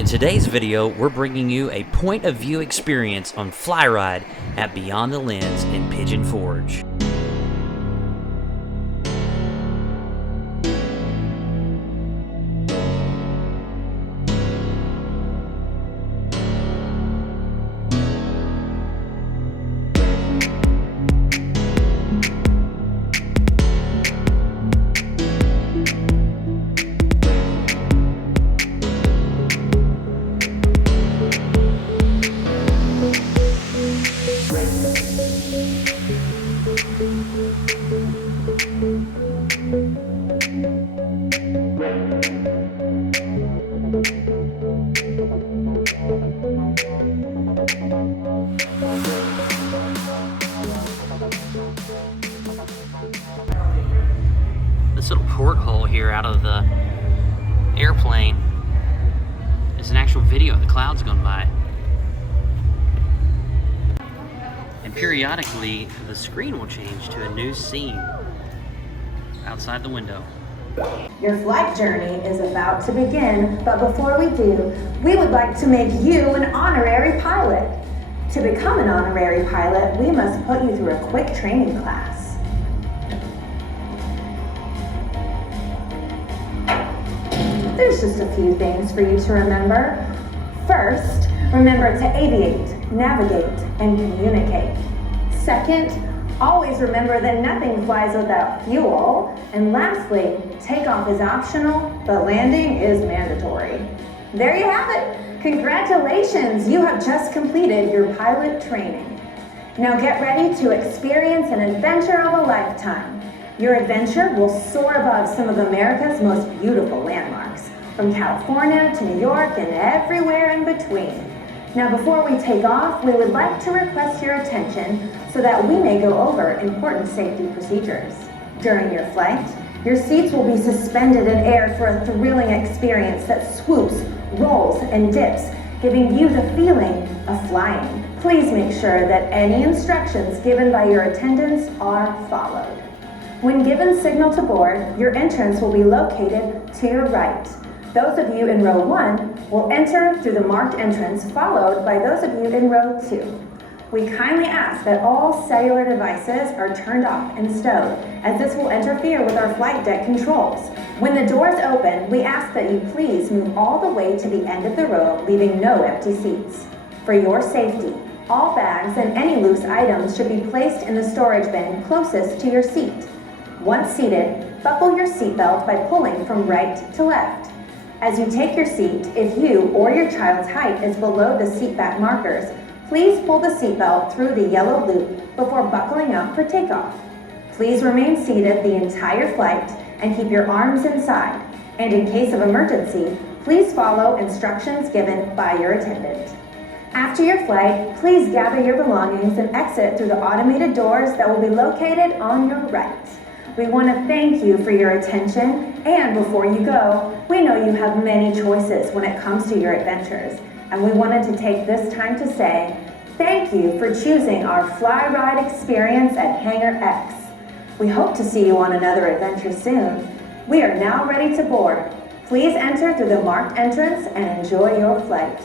In today's video, we're bringing you a point of view experience on FlyRide at Beyond the Lens in Pigeon Forge. This little porthole here out of the airplane is an actual video of the clouds going by. And periodically, the screen will change to a new scene outside the window. Your flight journey is about to begin, but before we do, we would like to make you an honorary pilot. To become an honorary pilot, we must put you through a quick training class. There's just a few things for you to remember. First, remember to aviate, navigate, and communicate. Second, always remember that nothing flies without fuel. And lastly, takeoff is optional, but landing is mandatory. There you have it. Congratulations, you have just completed your pilot training. Now get ready to experience an adventure of a lifetime. Your adventure will soar above some of America's most beautiful landmarks, from California to New York and everywhere in between. Now before we take off, we would like to request your attention so that we may go over important safety procedures. During your flight, your seats will be suspended in air for a thrilling experience that swoops, rolls, and dips, giving you the feeling of flying. Please make sure that any instructions given by your attendants are followed. When given signal to board, your entrance will be located to your right. Those of you in row 1 will enter through the marked entrance, followed by those of you in row 2. We kindly ask that all cellular devices are turned off and stowed, as this will interfere with our flight deck controls. When the doors open, we ask that you please move all the way to the end of the row, leaving no empty seats. For your safety, all bags and any loose items should be placed in the storage bin closest to your seat. Once seated, buckle your seatbelt by pulling from right to left. As you take your seat, if you or your child's height is below the seat back markers, please pull the seatbelt through the yellow loop before buckling up for takeoff. Please remain seated the entire flight and keep your arms inside. And in case of emergency, please follow instructions given by your attendant. After your flight, please gather your belongings and exit through the automated doors that will be located on your right. We want to thank you for your attention, and before you go, we know you have many choices when it comes to your adventures, and we wanted to take this time to say thank you for choosing our FlyRide experience at Hangar X. We hope to see you on another adventure soon. We are now ready to board. Please enter through the marked entrance and enjoy your flight.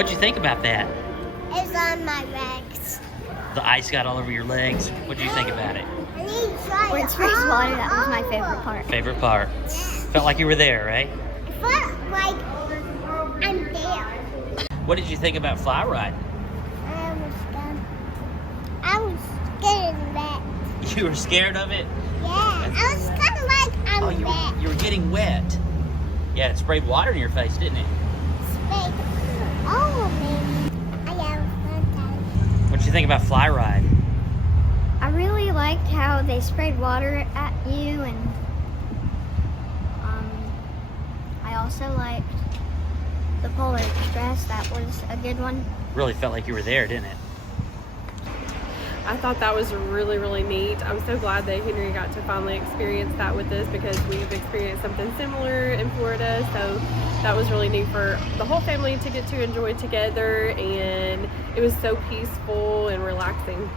What'd you think about that? It's on my legs. The ice got all over your legs. What'd you think about it? I need to try when it sprays water, that was my favorite part. Favorite part? Felt like you were there, right? It felt like I'm there. What did you think about FlyRide? I was scared of that. You were scared of it? Yeah, I was kind of like I'm wet. You were getting wet. Yeah, it sprayed water in your face, didn't it? Sprayed all of me. I have a fun time. What'd you think about FlyRide? I really liked how they sprayed water at you, and I also liked the Polar Express. That was a good one. Really felt like you were there, didn't it? I thought that was really, really neat. I'm so glad that Henry got to finally experience that with us, because we've experienced something similar in Florida. So that was really neat for the whole family to get to enjoy together, and it was so peaceful and relaxing.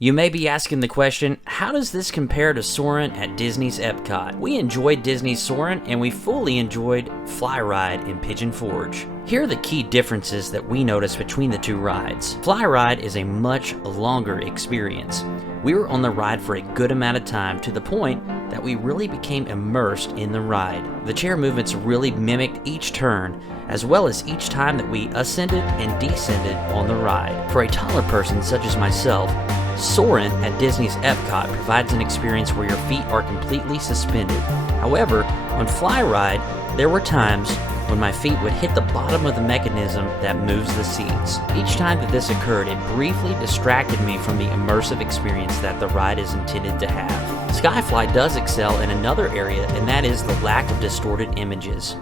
You may be asking the question, how does this compare to Soarin' at Disney's Epcot? We enjoyed Disney's Soarin', and we fully enjoyed FlyRide in Pigeon Forge. Here are the key differences that we noticed between the two rides. FlyRide is a much longer experience. We were on the ride for a good amount of time, to the point that we really became immersed in the ride. The chair movements really mimicked each turn, as well as each time that we ascended and descended on the ride. For a taller person such as myself, Soarin' at Disney's Epcot provides an experience where your feet are completely suspended. However, on FlyRide, there were times when my feet would hit the bottom of the mechanism that moves the seats. Each time that this occurred, it briefly distracted me from the immersive experience that the ride is intended to have. Skyfly does excel in another area, and that is the lack of distorted images.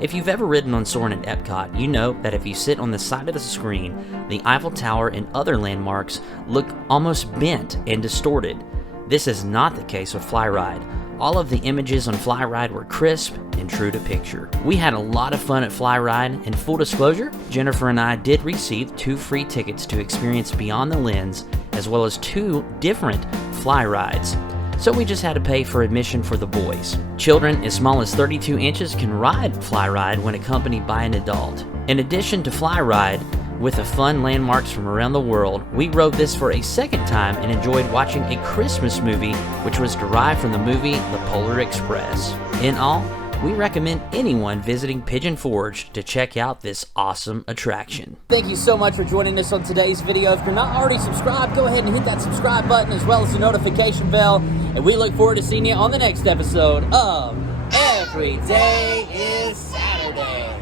If you've ever ridden on Soarin' at Epcot, you know that if you sit on the side of the screen, the Eiffel Tower and other landmarks look almost bent and distorted. This is not the case with FlyRide. All of the images on FlyRide were crisp and true to picture. We had a lot of fun at FlyRide, and full disclosure, Jennifer and I did receive 2 free tickets to experience Beyond the Lens, as well as 2 different FlyRides. So we just had to pay for admission for the boys. Children as small as 32 inches can ride FlyRide when accompanied by an adult. In addition to FlyRide, with the fun landmarks from around the world, we rode this for a second time and enjoyed watching a Christmas movie which was derived from the movie The Polar Express. In all, we recommend anyone visiting Pigeon Forge to check out this awesome attraction. Thank you so much for joining us on today's video. If you're not already subscribed, go ahead and hit that subscribe button as well as the notification bell. And we look forward to seeing you on the next episode of Every Day is Saturday.